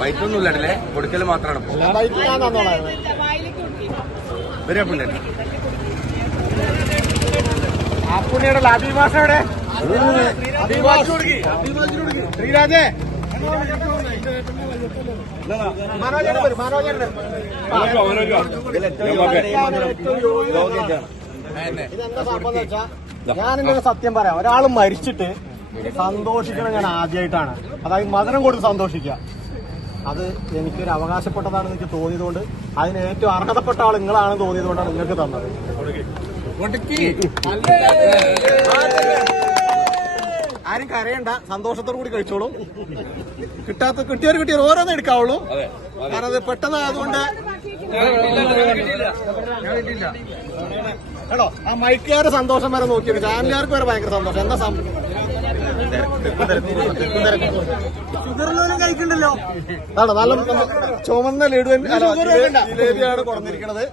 ബൈറ്റൊന്നുമില്ലേ കൊടുക്കൽ മാത്രമാണ് അപ്പുണ്ണിയുടെ അഭിഭാഷയുടെ ശ്രീരാജേ ഇതെന്താ സംഭവം വെച്ചാ ഞാനിങ്ങനെ സത്യം പറയാം, ഒരാൾ മരിച്ചിട്ട് സന്തോഷിക്കണം ഞാൻ ആദ്യമായിട്ടാണ്. അതായത് മധുരം കൊടുത്ത് സന്തോഷിക്കുക, അത് എനിക്കൊരു അവകാശപ്പെട്ടതാണെന്ന് എനിക്ക് തോന്നിയതുകൊണ്ട്, അതിന് ഏറ്റവും അർഹതപ്പെട്ട ആൾ നിങ്ങളാണെന്ന് തോന്നിയതുകൊണ്ടാണ് നിങ്ങൾക്ക് തന്നത്. ആരും കരയണ്ട, സന്തോഷത്തോടു കൂടി കഴിച്ചോളൂ. കിട്ടിയവർ ഓരോന്ന് എടുക്കാവുള്ളൂ, കാരണം അത് പെട്ടെന്ന് അതുകൊണ്ട് കേട്ടോ. ആ മൈക്കുകാരുടെ സന്തോഷം വരെ നോക്കിയത്, ചാനലുകാർക്ക് വരെ ഭയങ്കര സന്തോഷം. എന്താ ഷുഗറിലൊന്നും കഴിക്കണ്ടല്ലോ. ആണോ, നല്ല ചുമന്ന ജിലേബിയാണ് കൊടുത്തിരിക്കുന്നത്.